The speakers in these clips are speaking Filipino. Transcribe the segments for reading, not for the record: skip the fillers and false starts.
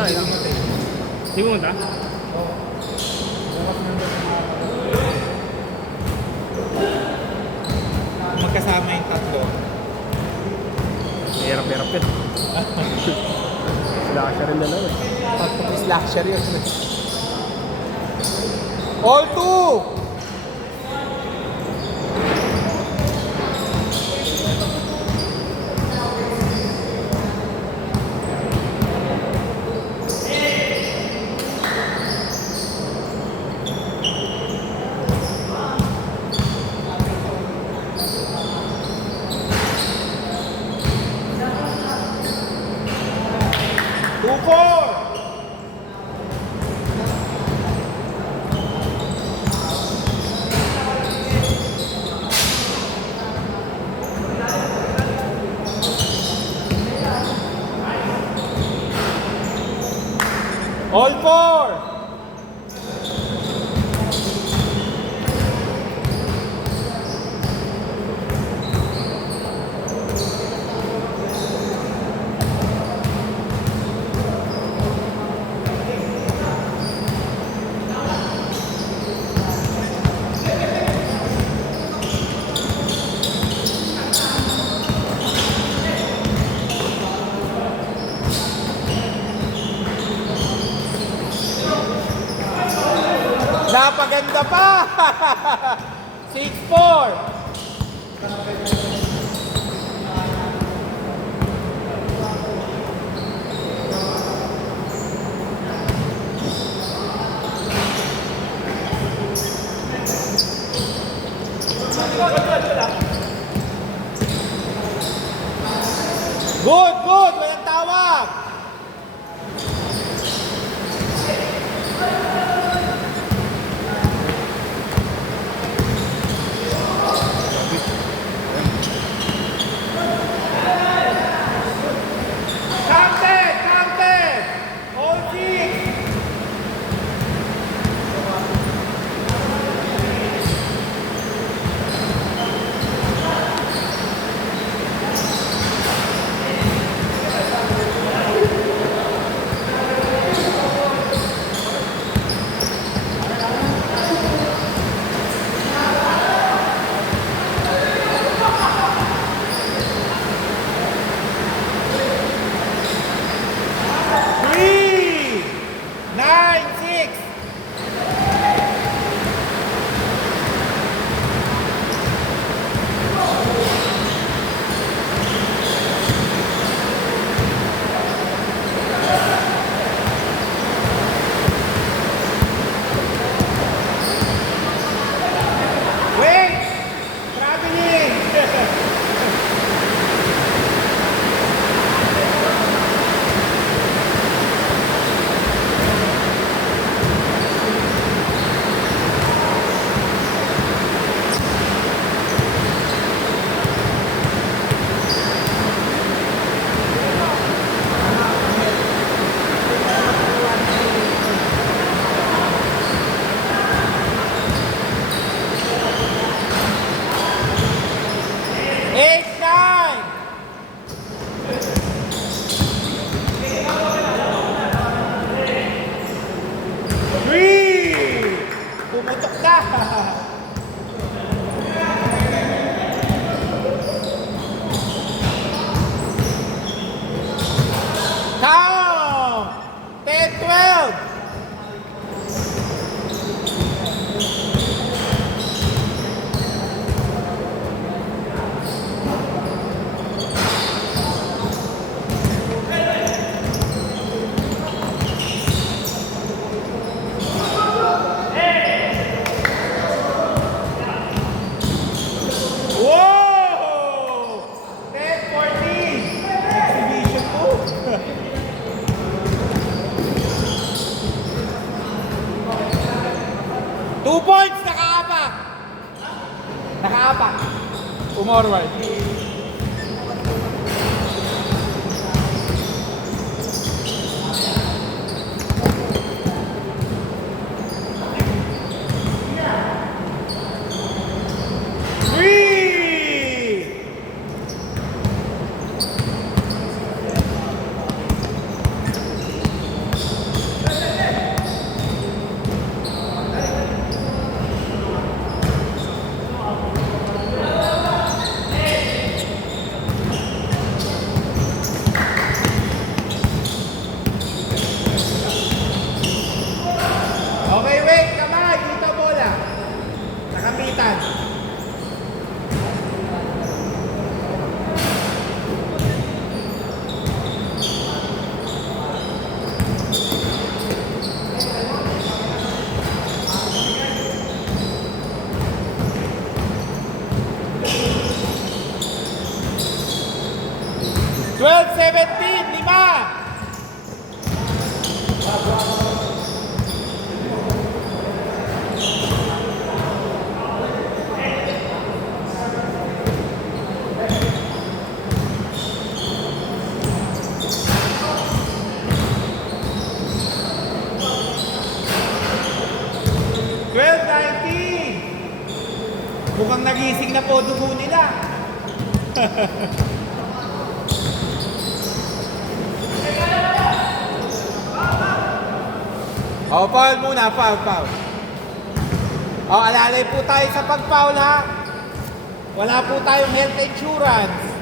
Wala lang. Hindi pumunta? Magkasama yung tatlo. Hirap-hirap yun. Slasher rin na lang eh. Pag-slasher yun. All two! Two, four! All four! Napaganda pa! 6-4! Good, good! Walang tawag! Counted! Counted! All six! Three! 9-6! Wait! Traveling! Eight, nine! Three! Pumutok na! Count! 10-12! Whoa! 10-14! Exhibition move! 2 points! Nakaapak! Nakaapak! Umorward. Three! Mukhang nagising na po dugo nila. Oh, foul muna, foul. Oh, alalay po tayo sa pag-foul ha. Wala po tayong health insurance.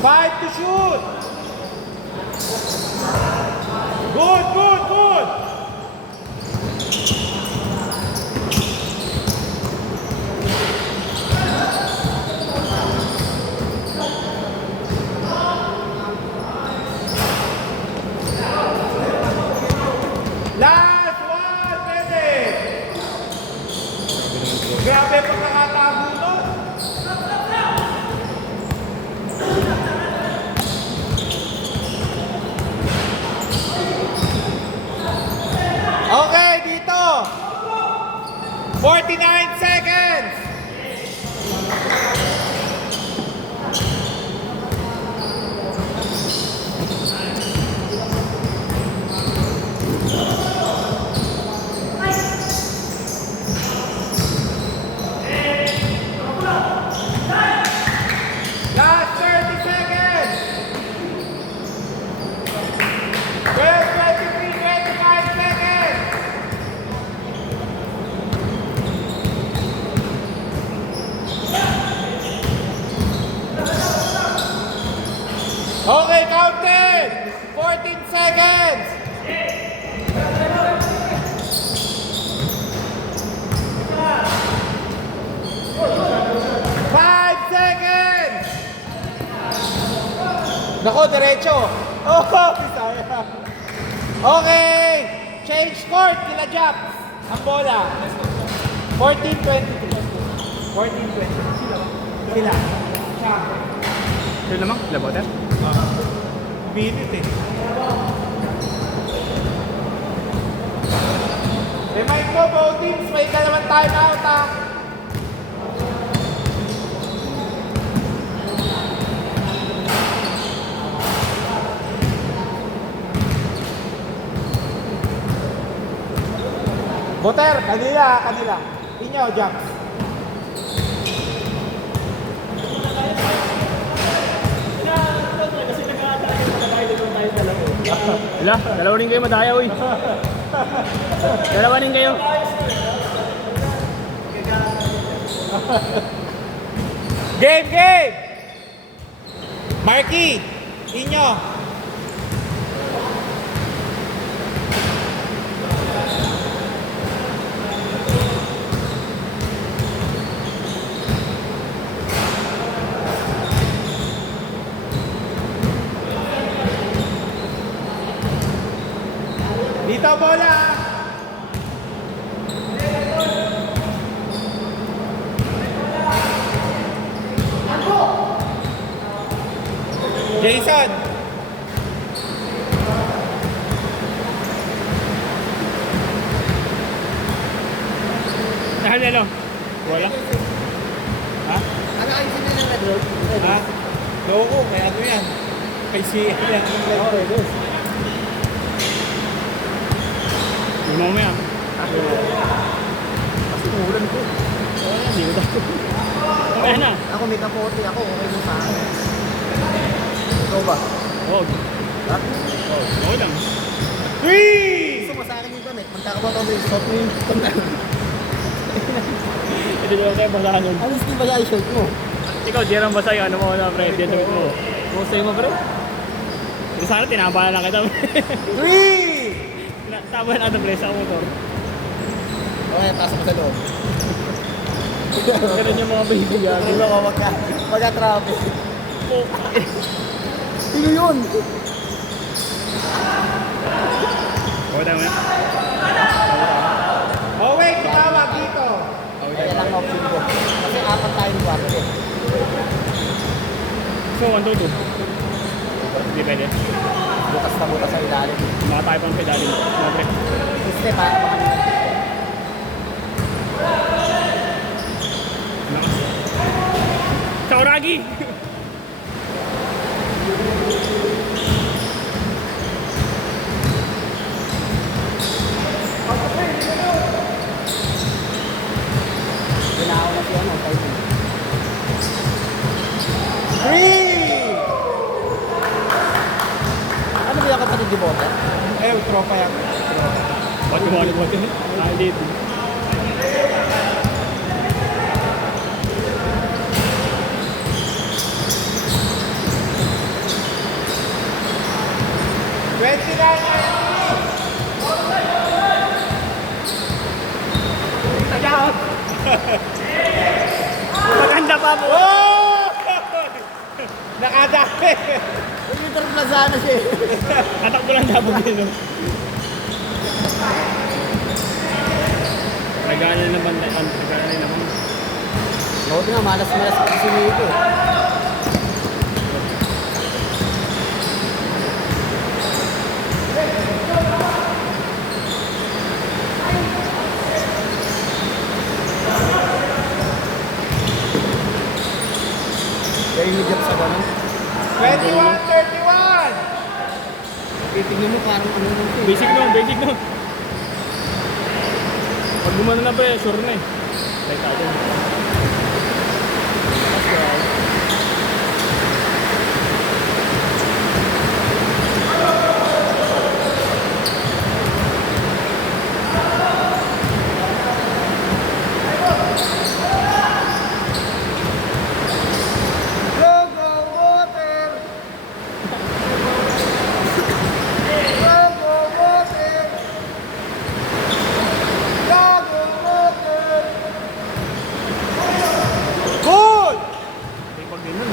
Five to shoot. Good. Last one, minute. Grabe pagkakatago nun. Okay, dito. 49 seconds. Last 30 seconds. 12, 23, 25 seconds. Okay, counted. 14 seconds. Five seconds. Nako, derecho. Oh, Bisaya. Okay. Change court, kila Japs. Ang bola. 14-23. 14-20. Sila. Sure naman, labotan. Binit eh. Remind ko, both teams, may dalawang timeout ha. Boter, kanila. Inyo, Jack. Wala, dalawa rin kayo madaya, uy. Dalawa rin kayo. Game! Marky, inyo. Dito bola. Jason. Nahalalo. Wala. Ha? Ano ay sinila na bro? Ha? Loko, may ano yan. May si yan. Yung mamaya. Kasi umulan ko. Hindi ko takot. Kaya na. Ako may kapote ako, okay mo sa akin. Ikaw ba? Huwag. Ha? Okay lang. 3! Gusto mo sa akin yung damit? Magkaka ba ito yung short mo yung pantalon? Hindi ko kayo basahan yun. Alis di ba yung shirt mo? Ikaw, di rin basa yung ano mo na, pre. Di damit mo. Kumusta mo, pre? Hindi sana tinabahan lang kita. 3! Tabahan natin, pre, sa motor. Okay, pasok mo sa loob. Ganun yung mga baby yan. Hindi ba magka-traffic? Sino yun? Okay, tama yan. Oh wait, tumawag dito. Kaya lang option ko. Kasi apat tayong kwarto. So, 1, 2, 2. Hindi pwede. Bukas na bukas sa ilalim. Mga tayo pang pedalin. Mga pre. Step ha, baka naman. Ciao, Ragi! Kailangan na si ano, tayo. 3! Ano ba yung kapatid ni Bote? Eh, tropa yan. Ba't kumano ba ito? Ah, dito. Maganda pa po. Oh! Nakadami! Computer plaza na siya eh. Tatakbo lang dabog yun. No? Nagana naman. Nagana naman. Buti nga, malas-malas pa si Nico. Kaya yung job sa gano'n. 21-31! Titignan mo parang ano nung ito eh. Basic no, basic no. Pag gumano na pre, sure na eh. Like tayo. Let's go. Go, go, water! Go, go, water! Go, go, water! Good! Ay, pag ganun.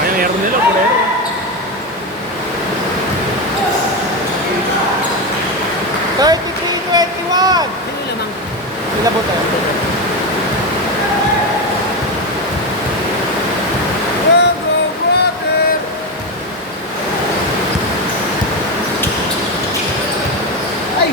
Ay, meron nila, purero. Sino lamang? Sila po tayo. Go, go, water! Ay!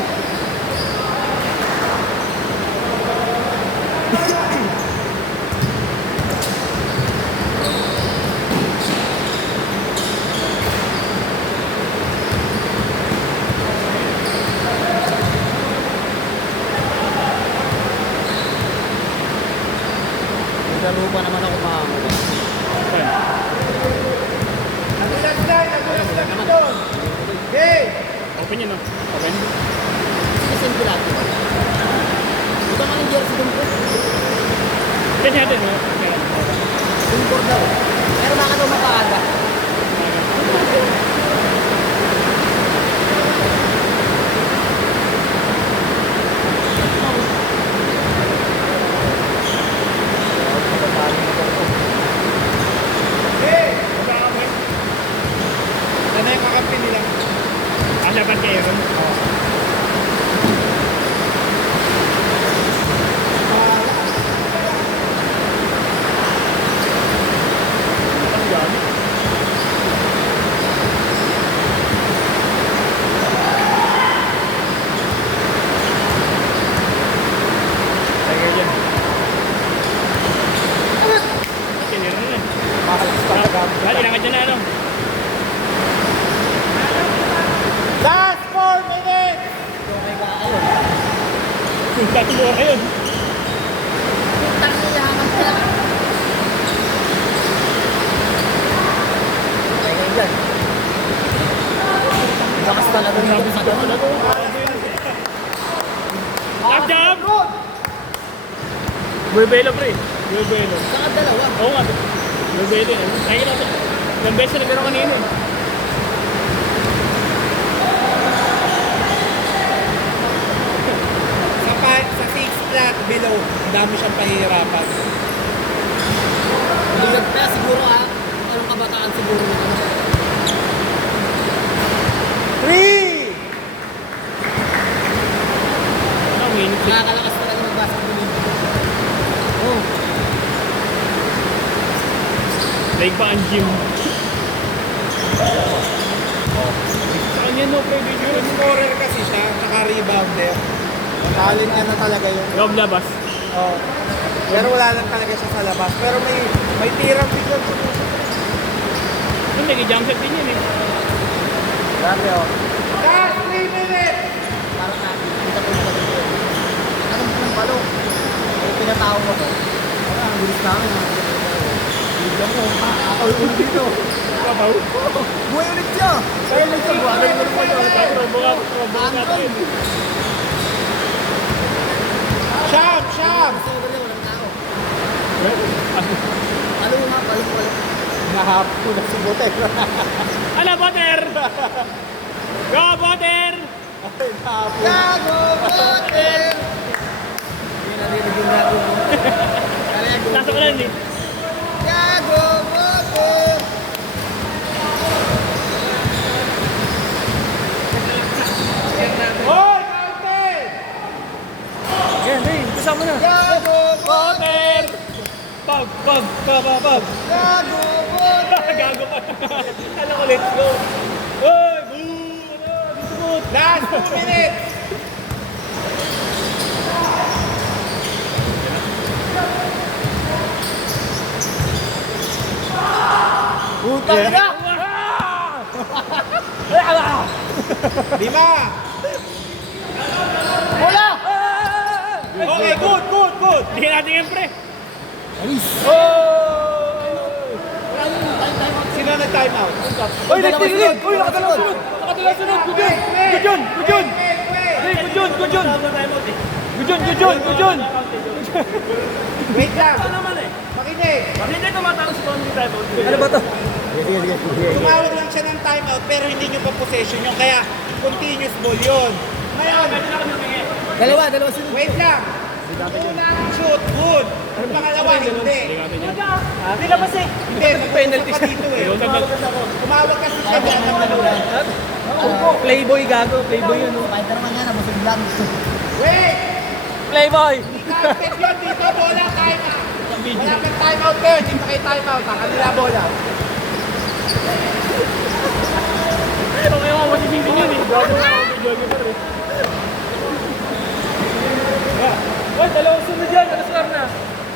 Laro pa naman ako makakuha. Saan? Nagulat na doon! Okay! Open yun no? Open. Sinisimple natin. Ito nga yung jersey dun po. Pwede natin no? Dun daw. Pero baka daw mapaaga. Okay! Ano yung kakampi nila? Asa ba kayo ron? Ang dami. Tiger dyan. Sinira na. Mahal sa pagkagam. Dali, inangat dyan na ano. Last 4 minutes! Ito may ayun. Tatlo ka yun. Putang niyaman ka. Kaya yan. Lakas talaga nito sa gano'n. Tap jump! Burbelo pre. Burbelo. Saka dalawa. Oo nga. Burbelo yun. Nakikita ko. Ilang beses na nagkaroon kanina eh. Sa 6 flat below, ang dami siyang pahihirapan. Bigat pa siguro ha. Anong kabataan siguro na ano. 3! Ano, minute. Nakakalakas talaga magbasa ko dito. Oh. Daig pa ang gym. Saan yan no, pre? Yung scorer kasi siya, naka-rebounder. Talent niya na talaga yung... Loob labas. Oh. Pero wala lang talaga siya sa labas. Pero may tirang biglang. Hindi, nag-jump shot din yun eh. Dami oh. Last 3 minutes! Parang nakikita ko yung sabi ko. Anong ng balo? Eh, pinatawag mo ko. Ang bilis namin. Bigyan mo. Ako yung dito. Kabaw. Buhay ulit siya. Buhay ulit siya. Buhay ulit siya. Robo ka tayo. Sham! Sham! Walang tao. Palo nga, palo. Nahapon na si Botek. Ala, Butter! Go, Butter! Ay, nahapon. Gago! Bote! Hindi narinig yung gago mo. Nasa ko lang eh. Gago! Bote! Hoy! Kaunti! Yan, hey, kasama na. Gago! Butter! Pag! Gago! Bote! Gago ka. Alam ko, let's go. Hoy! Boo! Dismut! Last 2 minutes! Putang ina! Lima! Wala! Okay, good! Hindi natin yan, pre. Sino nag-time out? Uy, nagtigilig! Uy, nakatalasunod! Nakatalasunod! Good yun! Good yun! Good yun! Hey, good yun! Good yun! Good yun! Wait lang! Ano naman eh? Makinig! Hindi tumatalo si Tony tayo. Ano ba to? Tumawag lang siya ng time out pero hindi nyo pa possession yun. Kaya continuous ball yun. Ngayon, Dalawa sunod. wait lang. Unang shoot, good. Yung pangalawa, hindi. Hindi labas eh. Hindi, nag-penalty pa dito eh. Tumawag kasi siya dyan ng ano. Playboy gago. Playboy yun. Spider-Man yan, nabusog lang. Wait! Playboy! Hindi ka expect yun dito, bola, time out. Wala kang time out there, hindi pa kayo time out. Kanila bola. Ito kayo mga matibingin yun eh. Gago na ako. Gago na rin. Wait, dalawang sunod yan. Ano score na?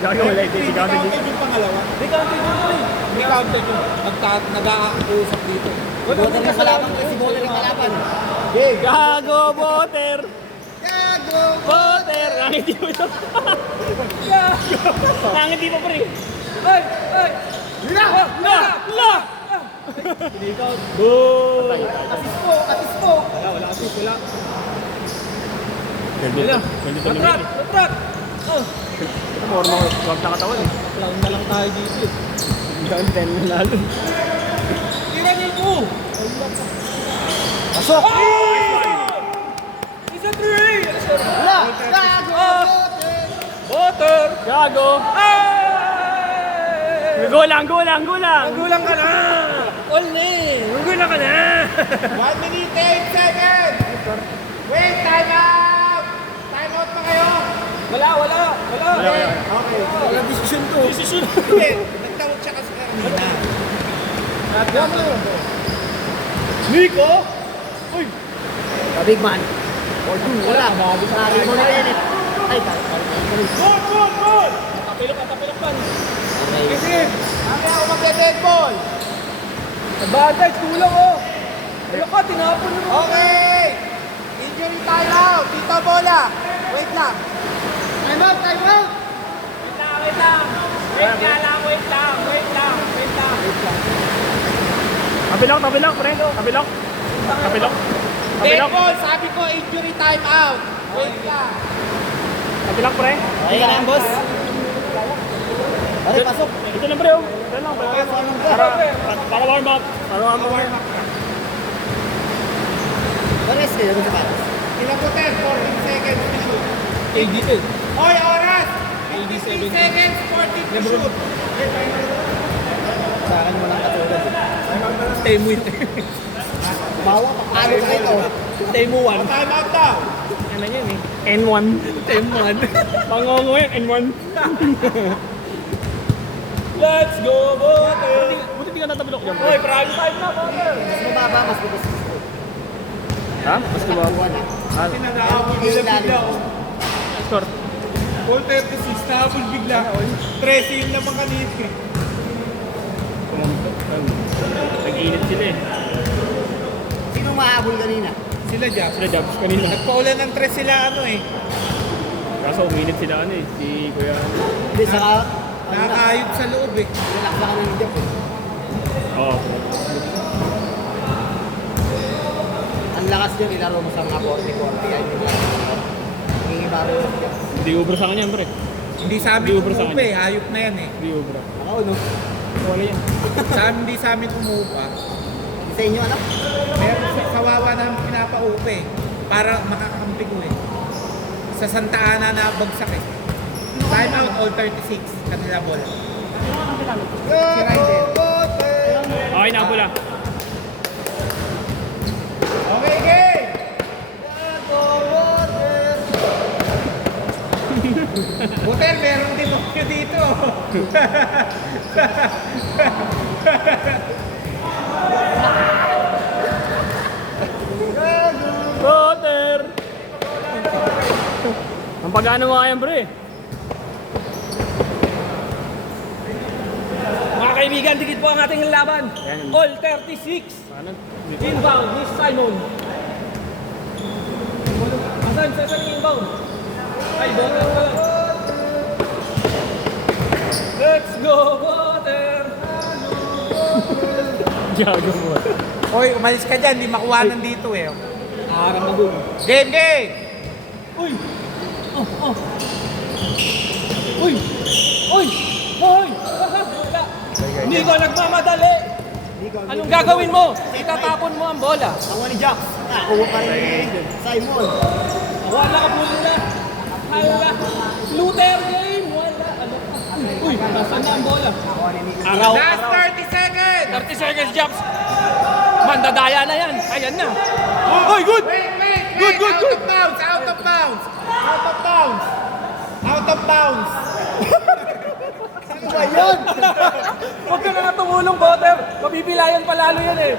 Gago wala. Hindi Hindi counted yung pangalawa. Hindi counted yun rin. Hindi counted yung nag-ausap dito. Bote rin kalaban kasi bote rin kalaban. Okay, Gago, Butter! Gago! Butter! Nangiti mo ito. Gago! Nangiti mo pa rin. Ay! Ay! La! La! Boo! Assist po! Wala assist, wala. Ganito limit eh. Matrat! Oh! Ito mo, huwag na katawan eh. Clown na lang tayo dito eh. Hanggang 10 na lalo. Tira niyo po! Pasok! Isa 3! La! Gago! Bote! Butter! Gago! Gulang! Gulang ka na! All na eh! Gulang ka na! 1 minute, 8 seconds! Wait, time out! Time out pa kayo! Wala! Okay. Wala desisyon to. Decision! Hindi, nagtawag siya kasi kanina. Nico! Uy! Big man. Wala. Lagi mo na rin eh. Ay, Good! Tapilok pan! Kasi, mamaya ako mag-dead ball. Advantage! Kulang oh! Wala ka, tinapon mo! Okay! Injury time out. Dito bola. Wait lang. Time out! Wait lang! Tabilok, pre! Tabilok! Dead ball. Sabi ko, injury time out. Wait lang. Tabilok, pre! Okay ka na yan, boss? Pare, pasok. Ito lang, pre! Oh. Ito lang, para warm up! Pares kayo sa pares. Ilang po 10? 14 seconds to shoot. 87. Hoy, oras! 15 seconds, 14 to shoot. Sa akin mo lang katulad. Time win. Bawa, pakalo ka ito. Time 1. Time out daw. Ano yan eh? N1. Time 1. Pangongo yan, N1. Let's go, Water! Buti di ka natablok dyan. Uy, prime time na, Water! Mas mababa, mas mababa. Ha? Mas kumababa. Ah, Pinag-aabol bigla. score. All 36, nahabol bigla. 13 yung naman kanina. Nag-iinit sila eh. Sino mahabol kanina? Sila Jobs. Sila jobs kanina. Nagpaulan ng 3 sila Kaso uminit sila si Kuya. Hindi, saka... Nakakayod sa loob Relax ka na ng job eh. Oo. Ang lakas nyo, ilaro mo sa mga 40-40. Ay, hindi baro yun. Hindi ubra sa kanya, pre. Hindi sa amin Hindi ubra sa umupa hayop na yan Hindi ubra. Ako, no? Wala yan. Hindi sa amin umupa. Sa inyo, ano? Meron sa kawawa namin pinapaupa para makakampi ko Sa Santa Ana na bagsak Time out all 36. Kanila bola. Si Ryder. Okay na pula. Okay, game! Hotel, meron din okyo dito. Water! Ang pag-ano mo kaya, pre? Mga kaibigan, dikit po ang ating laban. Yan. All 36. Paano? Inbound, Miss Simon. Asan? Saan yung inbound? Ay, Water pa lang. Let's go, Water! Gago mo. Hoy, umalis ka dyan. Hindi makuhanan dito Aram na dun. Game, game! Uy! Uy! Uy! Hoy! Hindi ko nagmamadali! Anong gagawin mo? Itatapon mo ang bola. Ako ni Jax. Nakuha pa rin ni Simon. Wala ka po nila. Wala. Luther game. Wala. Ano? Uy, nasaan na ang bola? Araw. Last 30 seconds! 30 seconds, Japs. Mandadaya na yan. Ayan na. Uy, good! Wait! Good, good, good. Out of bounds! Out of bounds! Out of bounds! Ano ba yun? Huwag ka na nga tumulong, Potter. Mabibilayan pa lalo yan eh.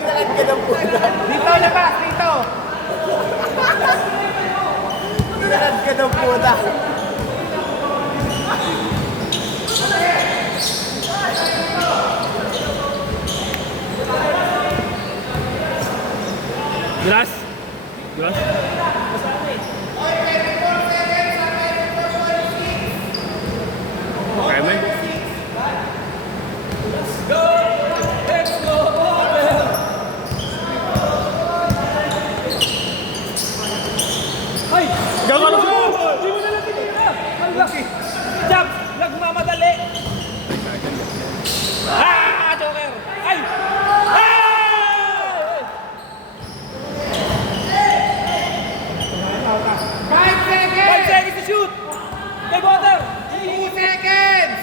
Pinakad ka ng puta. Dito, labas! Dito! Pinakad ka ng puta. Glass? Glass? Okay, man. Let's go, Potter. Ay! Gago na siya! Hindi mo na lang tinira. Japs, nagmamadali. Joker! Ay! Ay! 5 seconds! 5 seconds to shoot! Kay Potter! 2 seconds!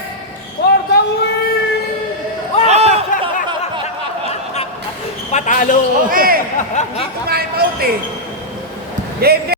For the win! Oh! Patalo! Okay! Hindi ko ma-out Game, game!